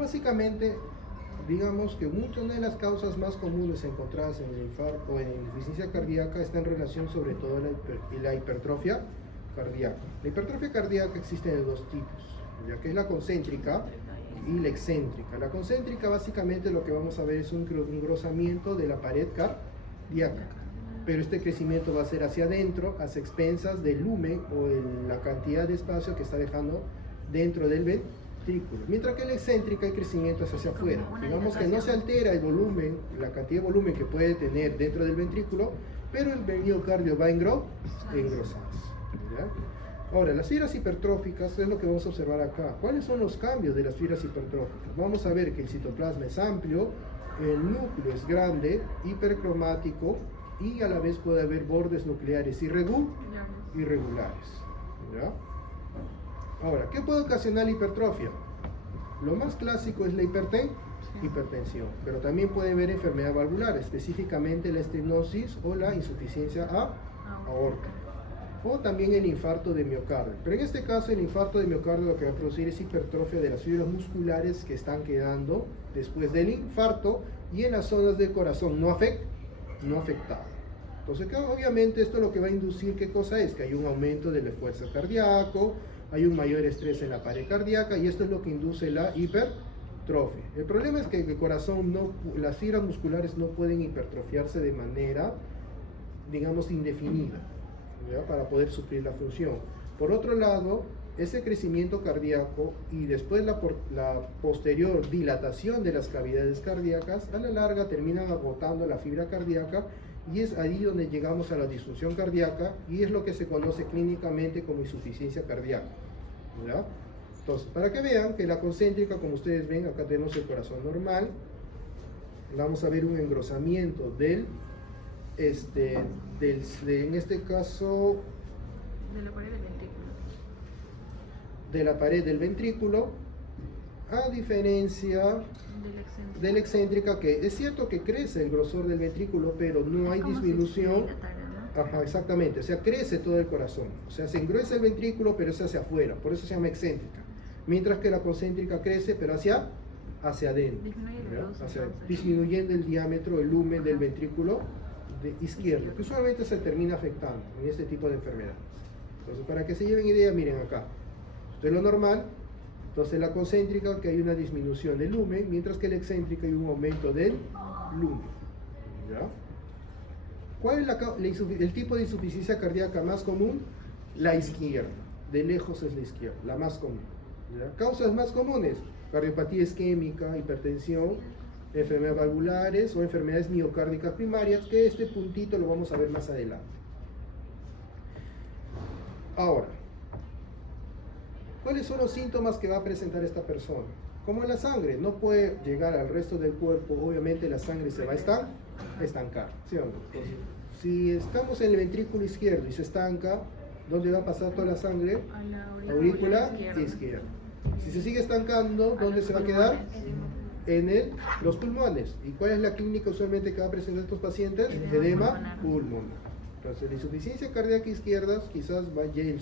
Básicamente, digamos que muchas de las causas más comunes encontradas en el infarto o en la insuficiencia cardíaca están en relación sobre todo a la hipertrofia cardíaca. La hipertrofia cardíaca existe de dos tipos, ya que es la concéntrica y la excéntrica. La concéntrica básicamente lo que vamos a ver es un engrosamiento de la pared cardíaca, pero este crecimiento va a ser hacia adentro, hacia expensas del lumen o la cantidad de espacio que está dejando dentro del ventrículo. Mientras que la excéntrica el crecimiento es hacia afuera. Digamos que no se altera el volumen, la cantidad de volumen que puede tener dentro del ventrículo, pero el miocardio va a engrosarse. ¿Ya? Ahora, las fibras hipertróficas es lo que vamos a observar acá. ¿Cuáles son los cambios de las fibras hipertróficas? Vamos a ver que el citoplasma es amplio, el núcleo es grande, hipercromático y a la vez puede haber bordes nucleares irregulares. ¿Ya? Ahora, ¿qué puede ocasionar la hipertrofia? Lo más clásico es la hipertensión, pero también puede haber enfermedad valvular, específicamente la estenosis o la insuficiencia aórtica. O también el infarto de miocardio. Pero en este caso el infarto de miocardio lo que va a producir es hipertrofia de las fibras musculares que están quedando después del infarto y en las zonas del corazón no afectadas. Entonces, obviamente esto lo que va a inducir, ¿qué cosa es? Que hay un aumento del esfuerzo cardíaco, hay un mayor estrés en la pared cardíaca y esto es lo que induce la hipertrofia. El problema es que el corazón las fibras musculares no pueden hipertrofiarse de manera, digamos, indefinida, ¿ya? Para poder suplir la función. Por otro lado, ese crecimiento cardíaco y después la posterior dilatación de las cavidades cardíacas, a la larga terminan agotando la fibra cardíaca y es ahí donde llegamos a la disfunción cardíaca y es lo que se conoce clínicamente como insuficiencia cardíaca. ¿Ya? Entonces, para que vean que la concéntrica, como ustedes ven, acá tenemos el corazón normal, vamos a ver un engrosamiento en este caso, de la pared del ventrículo. De la pared del ventrículo, a diferencia de la excéntrica, que es cierto que crece el grosor del ventrículo, pero no hay disminución. Ajá, exactamente, o sea, crece todo el corazón, o sea, se engruesa el ventrículo, pero es hacia afuera, por eso se llama excéntrica. Mientras que la concéntrica crece, pero hacia adentro, disminuyendo el diámetro, el lumen del ventrículo izquierdo, que usualmente se termina afectando en este tipo de enfermedades. Entonces, para que se lleven idea, miren acá, esto es lo normal. Entonces la concéntrica que hay una disminución del lumen, mientras que la excéntrica hay un aumento del lumen. ¿Ya? ¿Cuál es el tipo de insuficiencia cardíaca más común? La izquierda, de lejos es la izquierda, la más común. ¿Ya? Causas más comunes: cardiopatía isquémica, hipertensión, enfermedades valvulares o enfermedades miocárdicas primarias, que este puntito lo vamos a ver más adelante. Ahora, ¿cuáles son los síntomas que va a presentar esta persona? Como la sangre no puede llegar al resto del cuerpo, obviamente la sangre se va a estancar, ¿sí o no? Entonces, si estamos en el ventrículo izquierdo y se estanca, ¿dónde va a pasar toda la sangre? A la aurícula izquierda. Si se sigue estancando, ¿dónde se va a quedar? En los pulmones. ¿Y cuál es la clínica usualmente que va a presentar estos pacientes? Edema pulmonar. Entonces, la insuficiencia cardíaca izquierda quizás vaya en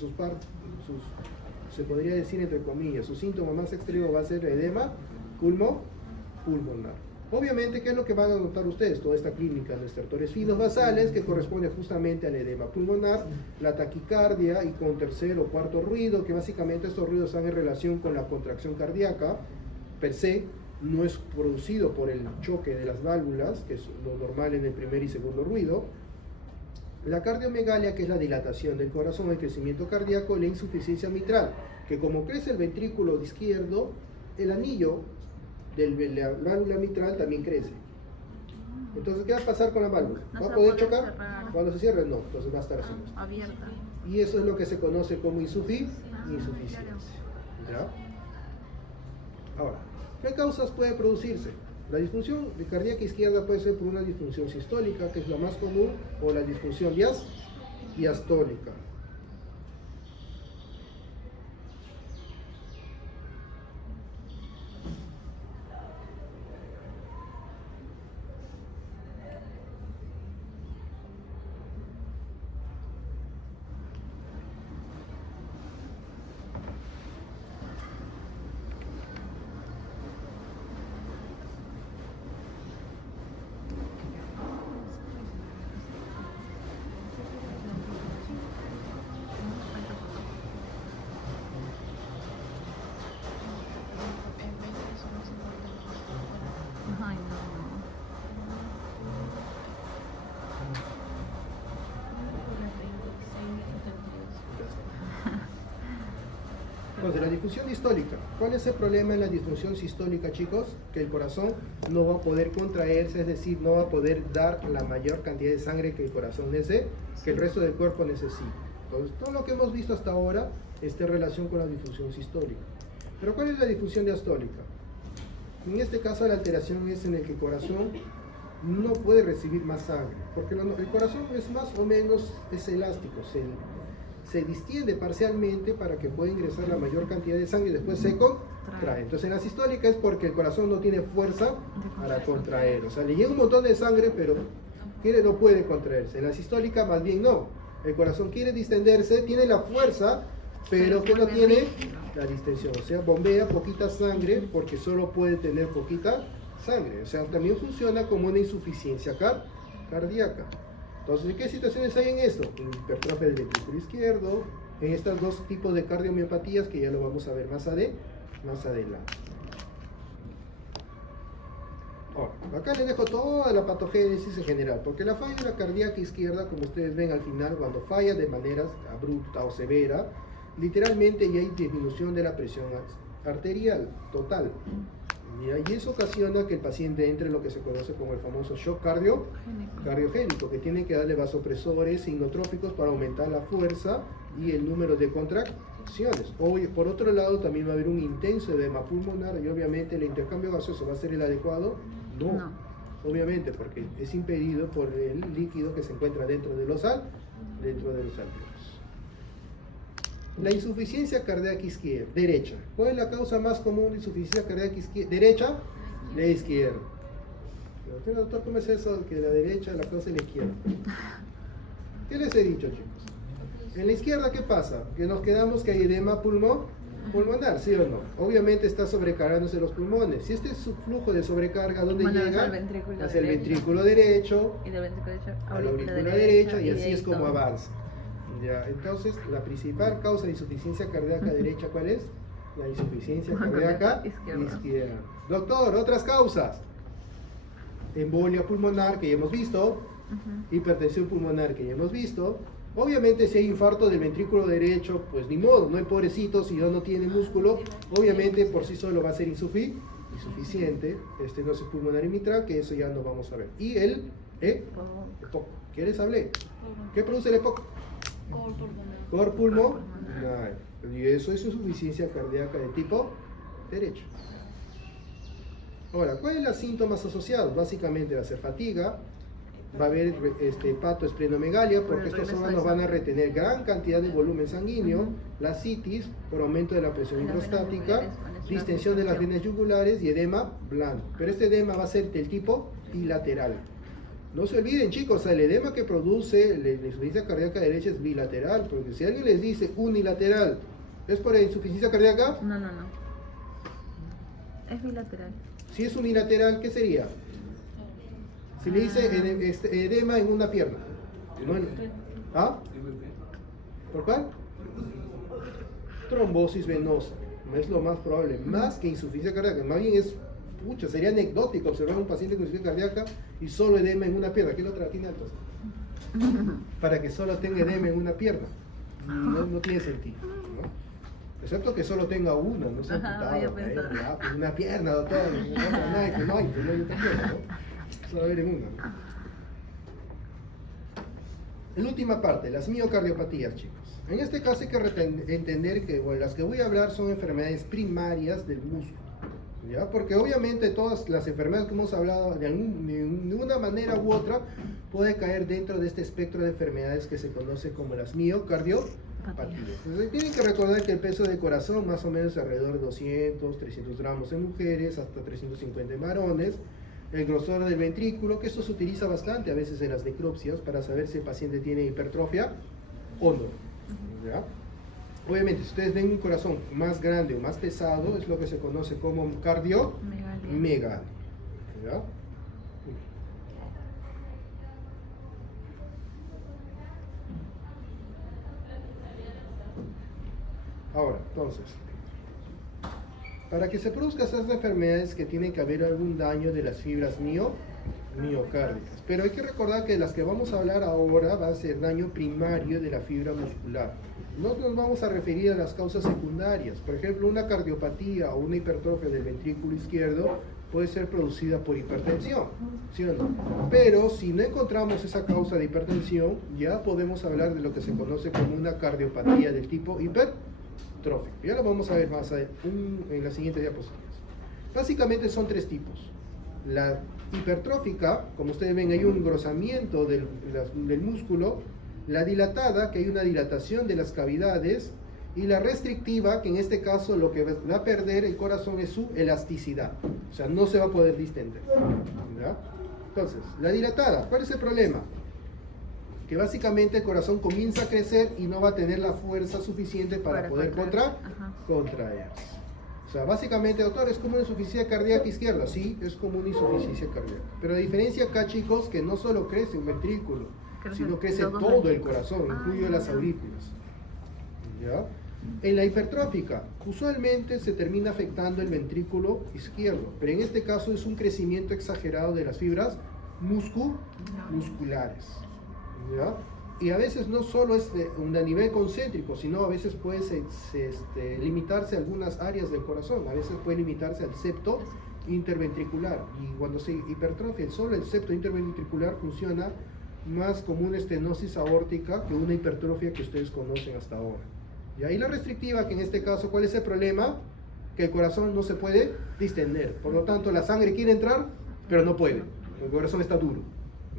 se podría decir entre comillas, su síntoma más extremo va a ser edema pulmonar. Obviamente, ¿qué es lo que van a notar ustedes? Toda esta clínica de estertores finos basales que corresponde justamente al edema pulmonar, la taquicardia y con tercer o cuarto ruido, que básicamente estos ruidos están en relación con la contracción cardíaca per se, no es producido por el choque de las válvulas, que es lo normal en el primer y segundo ruido. La cardiomegalia, que es la dilatación del corazón, el crecimiento cardíaco, y la insuficiencia mitral, que como crece el ventrículo izquierdo, el anillo de la válvula mitral también crece. Entonces, ¿qué va a pasar con la válvula? ¿Va a poder chocar? Cerrar. Cuando se cierre, no, entonces va a estar así. Abierta. Y eso es lo que se conoce como insuficiencia. ¿Ya? Ahora, ¿qué causas puede producirse? La disfunción cardíaca izquierda puede ser por una disfunción sistólica, que es la más común, o la disfunción diastólica. Entonces, la disfunción distólica. ¿Cuál es el problema en la disfunción sistólica, chicos? Que el corazón no va a poder contraerse, es decir, no va a poder dar la mayor cantidad de sangre que el corazón necesita, que el resto del cuerpo necesita. Entonces, todo lo que hemos visto hasta ahora está en relación con la disfunción sistólica. Pero ¿cuál es la disfunción diastólica? En este caso, la alteración es en el que el corazón no puede recibir más sangre, porque el corazón es más o menos elástico, se distiende parcialmente para que pueda ingresar la mayor cantidad de sangre y después se contrae. Entonces en la sistólica es porque el corazón no tiene fuerza para contraer, o sea, le llega un montón de sangre pero no puede contraerse. En la sistólica más bien no, el corazón quiere distenderse, tiene la fuerza, pero que no tiene la distensión, o sea, bombea poquita sangre porque solo puede tener poquita sangre, o sea, también funciona como una insuficiencia cardíaca. Entonces, ¿qué situaciones hay en esto? En hipertrofia del ventrículo izquierdo, en estos dos tipos de cardiomiopatías que ya lo vamos a ver más adelante. Ahora, acá les dejo toda la patogénesis en general, porque la falla cardíaca izquierda, como ustedes ven al final, cuando falla de manera abrupta o severa, literalmente ya hay disminución de la presión arterial total. Y eso ocasiona que el paciente entre en lo que se conoce como el famoso shock cardiogénico, que tiene que darle vasopresores inotrópicos para aumentar la fuerza y el número de contracciones. Por otro lado, también va a haber un intenso edema pulmonar y obviamente el intercambio gaseoso va a ser el adecuado. No. Obviamente, porque es impedido por el líquido que se encuentra dentro de los alveolos. La insuficiencia cardíaca izquierda, derecha. ¿Cuál es la causa más común de insuficiencia cardíaca izquierda? ¿Derecha? La izquierda. Pero, doctor, ¿cómo es eso? Que la derecha, la causa es la izquierda. ¿Qué les he dicho, chicos? En la izquierda, ¿qué pasa? Que nos quedamos que hay edema pulmonar, ¿sí o no? Obviamente está sobrecargándose los pulmones. Si este subflujo de sobrecarga, ¿dónde llega? Hacia el ventrículo derecho, y del ventrículo derecho a la aurícula derecha, y así es como avanza. Ya, entonces, la principal causa de insuficiencia cardíaca derecha, ¿cuál es? La insuficiencia cardíaca izquierda. Doctor, otras causas. Embolia pulmonar, que ya hemos visto. Hipertensión pulmonar, que ya hemos visto. Obviamente, si hay infarto del ventrículo derecho, pues ni modo, no hay pobrecito, si no tiene músculo, obviamente por sí solo va a ser insuficiente, estenosis pulmonar y mitral, que eso ya no vamos a ver. Y el EPOC. ¿Qué les hablé? ¿Qué produce el EPOC? Cor pulmonar. Y eso es insuficiencia cardíaca de tipo derecho. Ahora, ¿cuáles son los síntomas asociados? Básicamente va a ser fatiga, va a haber hepatoesplenomegalia, porque estos órganos van a retener gran cantidad de volumen sanguíneo, la citis por aumento de la presión hidrostática, distensión de las venas yugulares y edema blando. Pero este edema va a ser del tipo bilateral. No se olviden, chicos, el edema que produce la insuficiencia cardíaca derecha es bilateral, porque si alguien les dice unilateral, ¿es por insuficiencia cardíaca? No. Es bilateral. Si es unilateral, ¿qué sería? Si le dice edema en una pierna. ¿Ah? ¿Por cuál? Trombosis venosa. Es lo más probable, más que insuficiencia cardíaca. Más bien sería anecdótico observar a un paciente con insuficiencia cardíaca y solo edema en una pierna. ¿Qué es otra tiene entonces? Para que solo tenga edema en una pierna. No tiene sentido, ¿no? Excepto que solo tenga una, no se ha apuntado. Pues una pierna, doctor. No hay otra pierna, ¿no? Solo haber en una, ¿no? En la última parte, las miocardiopatías, chicos. En este caso hay que entender que las que voy a hablar son enfermedades primarias del músculo. ¿Ya? Porque obviamente todas las enfermedades que hemos hablado de una manera u otra puede caer dentro de este espectro de enfermedades que se conoce como las miocardiopatías. Entonces, tienen que recordar que el peso del corazón más o menos alrededor de 200, 300 gramos en mujeres, hasta 350 en varones. El grosor del ventrículo, que esto se utiliza bastante a veces en las necropsias para saber si el paciente tiene hipertrofia o no. ¿Ya? Obviamente, si ustedes ven un corazón más grande o más pesado, es lo que se conoce como cardiomegalia. ¿Ya? Ahora, entonces, para que se produzcan estas enfermedades que tienen que haber algún daño de las fibras miocárdicas. Pero hay que recordar que las que vamos a hablar ahora va a ser daño primario de la fibra muscular. No nos vamos a referir a las causas secundarias. Por ejemplo, una cardiopatía o una hipertrofia del ventrículo izquierdo puede ser producida por hipertensión, ¿sí o no? Pero si no encontramos esa causa de hipertensión, ya podemos hablar de lo que se conoce como una cardiopatía del tipo hipertrófico. Ya lo vamos a ver más en las siguientes diapositivas. Básicamente son tres tipos. La hipertrófica, como ustedes ven, hay un engrosamiento del músculo. La dilatada, que hay una dilatación de las cavidades. Y la restrictiva, que en este caso lo que va a perder el corazón es su elasticidad. O sea, no se va a poder distender. ¿Ya? Entonces, la dilatada, ¿cuál es el problema? Que básicamente el corazón comienza a crecer y no va a tener la fuerza suficiente para poder contraerse. O sea, básicamente, doctor, ¿es como una insuficiencia cardíaca izquierda? Sí, es como una insuficiencia cardíaca. Pero la diferencia acá, chicos, que no solo crece un ventrículo, sino crece todo el corazón, incluido las aurículas. ¿Ya? En la hipertrófica, usualmente se termina afectando el ventrículo izquierdo, pero en este caso es un crecimiento exagerado de las fibras musculares. ¿Ya? Y a veces no solo es a nivel concéntrico, sino a veces puede limitarse a algunas áreas del corazón, a veces puede limitarse al septo interventricular. Y cuando se hipertrofia solo el septo interventricular funciona más como una estenosis aórtica que una hipertrofia que ustedes conocen hasta ahora. Y ahí la restrictiva, que en este caso, ¿cuál es el problema? Que el corazón no se puede distender. Por lo tanto, la sangre quiere entrar, pero no puede. El corazón está duro.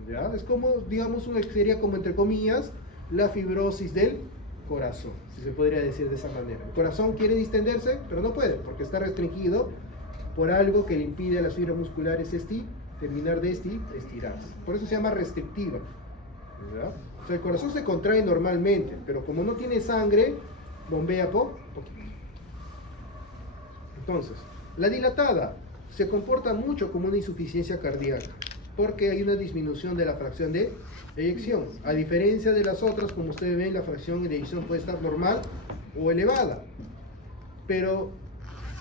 ¿Ya? Es como, digamos, sería como, entre comillas, la fibrosis del corazón, si se podría decir de esa manera. El corazón quiere distenderse, pero no puede, porque está restringido por algo que le impide a las fibras musculares terminar de estirarse. Por eso se llama restrictiva. ¿Ya? O sea, el corazón se contrae normalmente, pero como no tiene sangre, bombea poquito. Entonces, la dilatada se comporta mucho como una insuficiencia cardíaca, porque hay una disminución de la fracción de eyección. A diferencia de las otras, como ustedes ven, la fracción de eyección puede estar normal o elevada. Pero,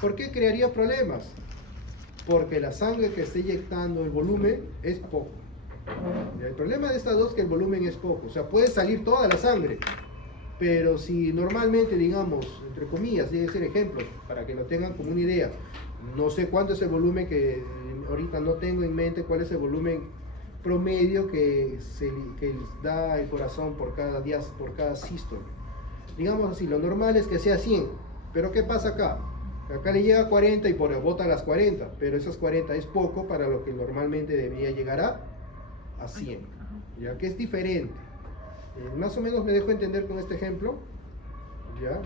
¿por qué crearía problemas? Porque la sangre que está inyectando, el volumen, es poco. El problema de estas dos es que el volumen es poco. O sea, puede salir toda la sangre, pero si normalmente, digamos, entre comillas, debe ser ejemplo, para que lo tengan como una idea, no sé cuánto es el volumen, que ahorita no tengo en mente cuál es el volumen promedio que da el corazón por cada sístole. Digamos así, lo normal es que sea 100, pero ¿qué pasa acá? Acá le llega a 40 y bota las 40, pero esas 40 es poco para lo que normalmente debería llegar a 100, ya que es diferente. Más o menos me dejo entender con este ejemplo, ¿ya?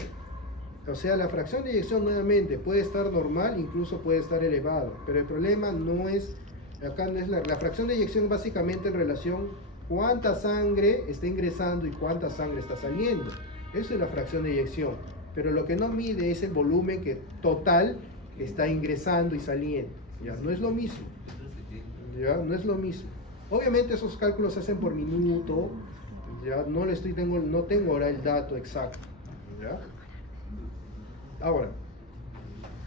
O sea, la fracción de eyección nuevamente puede estar normal, incluso puede estar elevada, pero el problema no es, acá no es la fracción de eyección básicamente en relación cuánta sangre está ingresando y cuánta sangre está saliendo. Eso es la fracción de eyección, pero lo que no mide es el volumen total que está ingresando y saliendo, ¿ya? No es lo mismo, ¿ya? No es lo mismo. Obviamente esos cálculos se hacen por minuto, ¿ya? No tengo ahora el dato exacto, ¿ya? Ahora,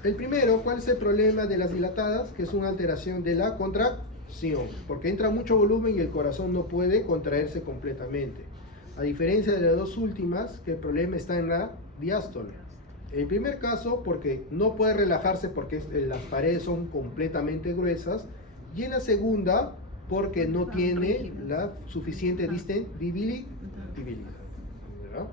el primero, ¿cuál es el problema de las dilatadas? Que es una alteración de la contracción, porque entra mucho volumen y el corazón no puede contraerse completamente. A diferencia de las dos últimas, que el problema está en la diástole. En el primer caso, porque no puede relajarse porque las paredes son completamente gruesas, y en la segunda, porque no tiene la suficiente distendibilidad. ¿Ya?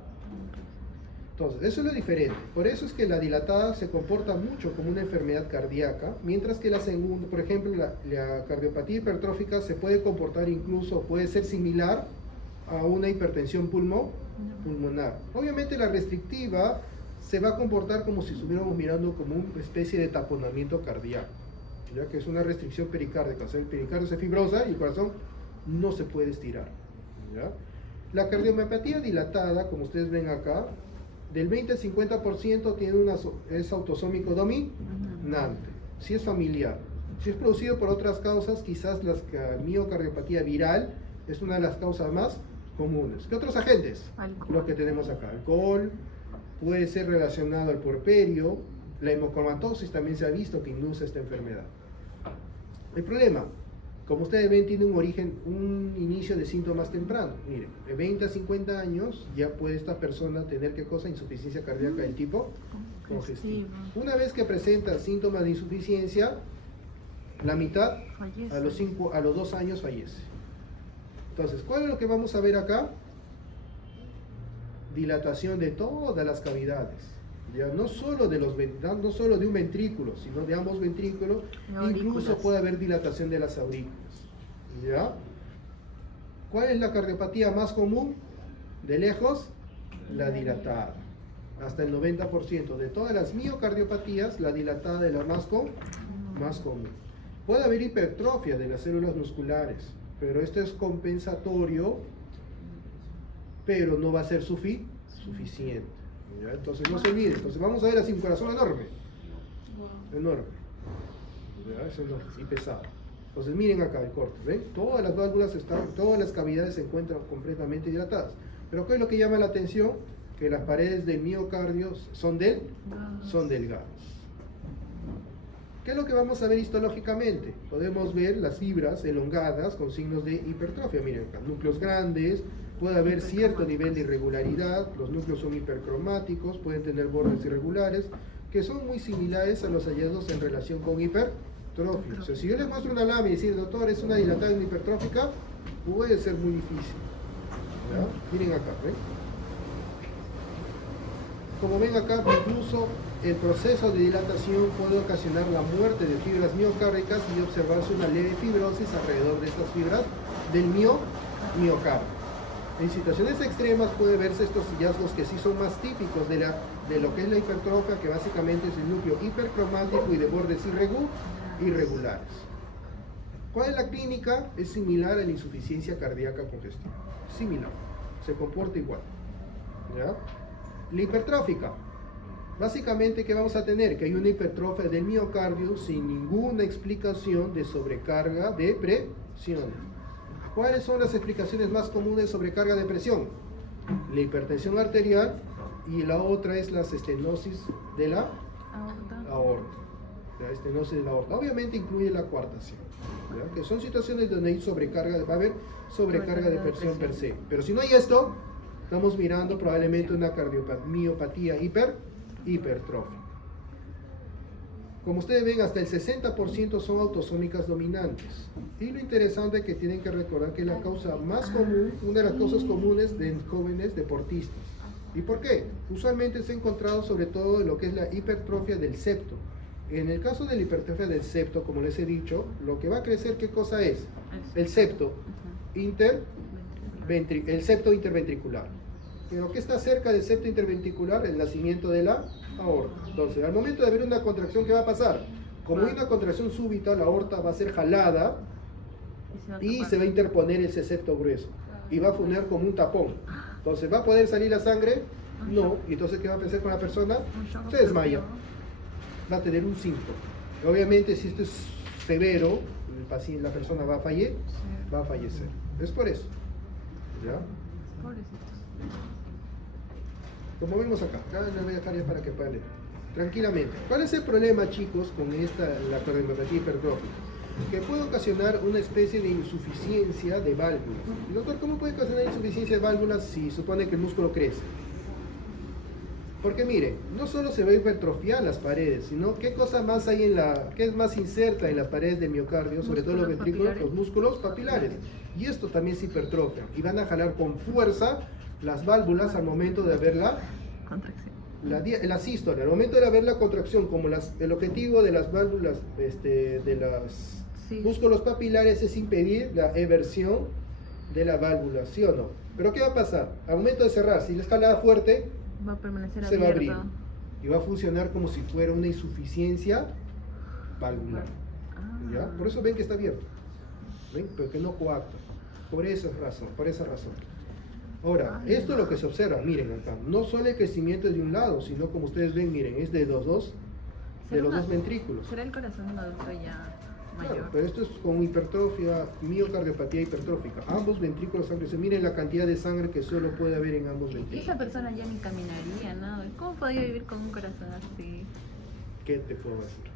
Entonces, eso es lo diferente. Por eso es que la dilatada se comporta mucho como una enfermedad cardíaca, mientras que la segunda, por ejemplo, la cardiopatía hipertrófica se puede comportar incluso, puede ser similar a una hipertensión pulmonar. Obviamente la restrictiva se va a comportar como si estuviéramos mirando como una especie de taponamiento cardíaco, ya que es una restricción pericárdica. O sea, el pericardio se fibrosa y el corazón no se puede estirar, ¿ya? La cardiomopatía dilatada, como ustedes ven acá, del 20 al 50% es autosómico dominante, si es familiar. Si es producido por otras causas, quizás la miocardiopatía viral es una de las causas más comunes. ¿Qué otros agentes? Alcohol. Los que tenemos acá. Alcohol, puede ser relacionado al puerperio, la hemocromatosis también se ha visto que induce esta enfermedad. El problema, como ustedes ven, tiene un origen, un inicio de síntomas temprano. Miren, de 20 a 50 años ya puede esta persona tener, ¿qué cosa? Insuficiencia cardíaca del tipo congestiva. Una vez que presenta síntomas de insuficiencia, la mitad Fallece. a los 2 años fallece. Entonces, ¿cuál es lo que vamos a ver acá? Dilatación de todas las cavidades. Ya no solo no solo de un ventrículo, sino de ambos ventrículos, incluso puede haber dilatación de las aurículas. ¿Ya? ¿Cuál es la cardiopatía más común? De lejos, la dilatada. Hasta el 90% de todas las miocardiopatías, la dilatada es la más común. Puede haber hipertrofia de las células musculares, pero esto es compensatorio, pero no va a ser suficiente. ¿Ya? Entonces no se olviden. Entonces vamos a ver así un corazón enorme. Enorme. ¿Ya? Es enorme y pesado. Entonces miren acá el corte. ¿Ven? Todas las válvulas todas las cavidades se encuentran completamente dilatadas. Pero ¿qué es lo que llama la atención? Que las paredes del miocardio son delgadas. ¿Qué es lo que vamos a ver histológicamente? Podemos ver las fibras elongadas con signos de hipertrofia. Miren acá, núcleos grandes. Puede haber cierto nivel de irregularidad, los núcleos son hipercromáticos, pueden tener bordes irregulares, que son muy similares a los hallazgos en relación con hipertrofia. O sea, si yo les muestro una lámina y decir, doctor, es una dilatada y una hipertrófica, puede ser muy difícil. ¿Ya? Miren acá, ¿ven? Como ven acá, incluso el proceso de dilatación puede ocasionar la muerte de fibras miocárdicas y observarse una leve fibrosis alrededor de estas fibras del miocardio. En situaciones extremas puede verse estos hallazgos que sí son más típicos de lo que es la hipertrofia, que básicamente es el núcleo hipercromático y de bordes irregulares. ¿Cuál es la clínica? Es similar a la insuficiencia cardíaca congestiva. Similar. Se comporta igual. ¿Ya? La hipertrófica. Básicamente, ¿qué vamos a tener? Que hay una hipertrofia del miocardio sin ninguna explicación de sobrecarga de presión. ¿Cuáles son las explicaciones más comunes de sobrecarga de presión? La hipertensión arterial y la otra es la estenosis de la aorta. La estenosis de la aorta. Obviamente incluye la coartación, ¿verdad? Que son situaciones donde hay sobrecarga, va a haber sobrecarga de presión per se. Pero si no hay esto, estamos mirando probablemente una cardiopatía hipertrófica. Como ustedes ven, hasta el 60% son autosómicas dominantes. Y lo interesante es que tienen que recordar que la causa más común, una de las causas comunes de jóvenes deportistas. ¿Y por qué? Usualmente se ha encontrado sobre todo en lo que es la hipertrofia del septo. En el caso de la hipertrofia del septo, como les he dicho, lo que va a crecer, ¿qué cosa es? El septo interventricular. Pero ¿qué está cerca del septo interventricular? El nacimiento de la aorta. Entonces, al momento de haber una contracción, ¿qué va a pasar? Como hay una contracción súbita, la aorta va a ser jalada y se va a interponer ese septo grueso y va a funcionar como un tapón. Entonces, ¿va a poder salir la sangre? No. ¿Y entonces qué va a pasar con la persona? Se desmaya. Va a tener un síntoma. Obviamente, si esto es severo, la persona va a fallecer. Es por eso. ¿Ya? Como vemos acá les voy a dejar ya para que puedan leer tranquilamente. ¿Cuál es el problema, chicos, con la cardiopatía hipertrófica? Que puede ocasionar una especie de insuficiencia de válvulas. Y, doctor, ¿cómo puede ocasionar insuficiencia de válvulas si supone que el músculo crece? Porque mire, no solo se va a hipertrofiar las paredes, sino qué cosa más hay qué es más inserta en las paredes del miocardio, sobre todo los ventrículos, los músculos papilares. Y esto también se hipertrofia. Y van a jalar con fuerza las válvulas al momento de haber la sístole, al momento de haber la contracción, como el objetivo de las válvulas, de los músculos papilares es impedir la eversión de la válvula, ¿sí o no? Pero ¿qué va a pasar? Al momento de cerrar, si la escalada fuerte, va a permanecer se va a abrir y va a funcionar como si fuera una insuficiencia valvular. ¿Ya? Por eso ven que está abierto, ¿ven? Pero que no coacta, por esa razón. Ahora, esto es lo que se observa, miren acá, no solo el crecimiento es de un lado, sino como ustedes ven, miren, es de los dos ventrículos. ¿Será el corazón de un adulto ya mayor? Claro, pero esto es con hipertrofia, miocardiopatía hipertrófica. Ambos ventrículos han crecido. Miren la cantidad de sangre que solo puede haber en ambos Y ventrículos. esa persona ya ni caminaría, ¿no? ¿Cómo podría vivir con un corazón así? ¿Qué te puedo decir?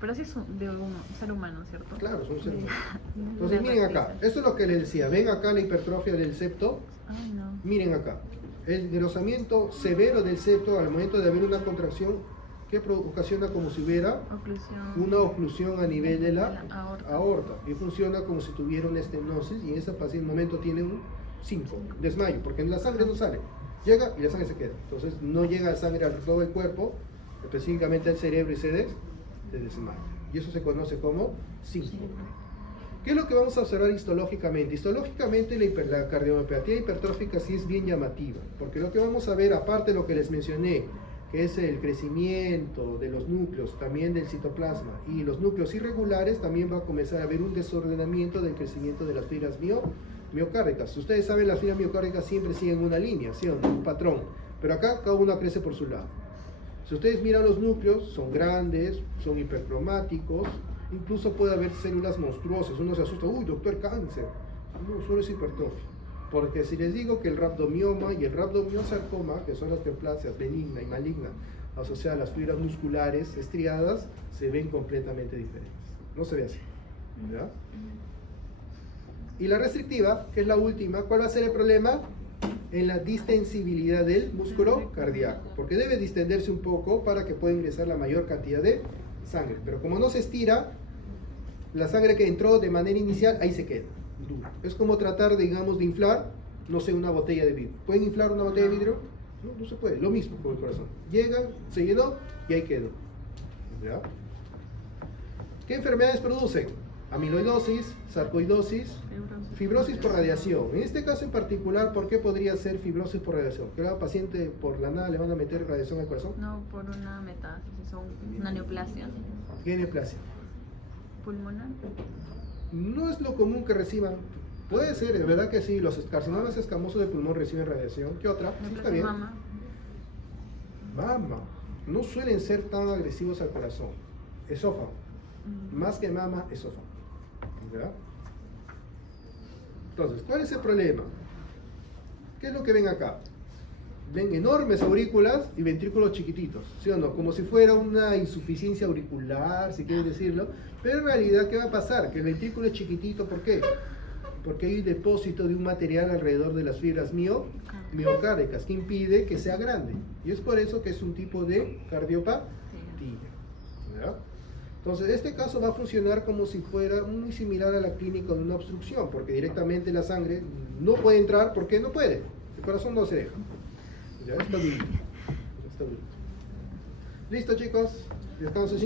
Pero sí es de un ser humano, ¿cierto? Claro, son seres humanos. De Entonces miren acá, artistas. esto es lo que les decía, ven acá la hipertrofia del septo, Ay, no. miren acá, el engrosamiento severo del septo al momento de haber una contracción que ocasiona como si hubiera Oclusión. una oclusión a nivel de la De la aorta. aorta y funciona como si tuviera una estenosis y en ese paciente momento tiene un síncope, desmayo, porque la sangre no sale, llega y la sangre se queda, entonces no llega sangre a todo el cuerpo, específicamente al cerebro y se desmaya, y eso se conoce como síncope. ¿Qué es lo que vamos a observar histológicamente? Histológicamente la cardiomiopatía hipertrófica sí es bien llamativa, porque lo que vamos a ver, aparte de lo que les mencioné, que es el crecimiento de los núcleos, también del citoplasma, y los núcleos irregulares, también va a comenzar a haber un desordenamiento del crecimiento de las fibras miocárdicas. Ustedes saben, las fibras miocárdicas siempre siguen una línea, ¿sí o no? Un patrón, pero acá cada una crece por su lado. Si ustedes miran los núcleos, son grandes, son hipercromáticos, incluso puede haber células monstruosas. Uno se asusta, uy, doctor, cáncer. No, solo es hipertrofia. Porque si les digo que el rhabdomioma y el rhabdomyosarcoma, que son las neoplasias benigna y maligna asociadas a las fibras musculares estriadas, se ven completamente diferentes. No se ve así. ¿Ya? Y la restrictiva, que es la última, ¿cuál va a ser el problema? En la distensibilidad del músculo cardíaco, porque debe distenderse un poco para que pueda ingresar la mayor cantidad de sangre, pero como no se estira, la sangre que entró de manera inicial, ahí se queda, duro. Es como tratar, digamos, de inflar, no sé, una botella de vidrio. ¿Pueden inflar una botella de vidrio? No, no se puede, lo mismo con el corazón. Llega, se llenó y ahí quedó. ¿Ya? ¿Qué enfermedades producen? Amiloidosis, sarcoidosis, fibrosis por radiación. En este caso en particular, ¿por qué podría ser fibrosis por radiación? ¿Que al paciente por la nada le van a meter radiación al corazón? No, por una metástasis o una neoplasia ¿Qué neoplasia? pulmonar. No es lo común que reciban. Puede ser, de verdad que sí, los carcinomas escamosos de pulmón reciben radiación. ¿Qué otra? Sí, está Neoplasia bien. mama. Mama. No suelen ser tan agresivos al corazón. Esófago. Más que mama, esófago. ¿Ya? Entonces, ¿cuál es el problema? ¿Qué es lo que ven acá? Ven enormes aurículas y ventrículos chiquititos, ¿sí o no? Como si fuera una insuficiencia auricular, si quieres decirlo, pero en realidad, ¿qué va a pasar? Que el ventrículo es chiquitito, ¿por qué? Porque hay un depósito de un material alrededor de las fibras miocárdicas que impide que sea grande, y es por eso que es un tipo de cardiopatía. ¿Ya? Entonces, este caso va a funcionar como si fuera muy similar a la clínica de una obstrucción, porque directamente la sangre no puede entrar, porque no puede, el corazón no se deja. Ya está durito. Ya está durito. Listo, chicos, descanso 5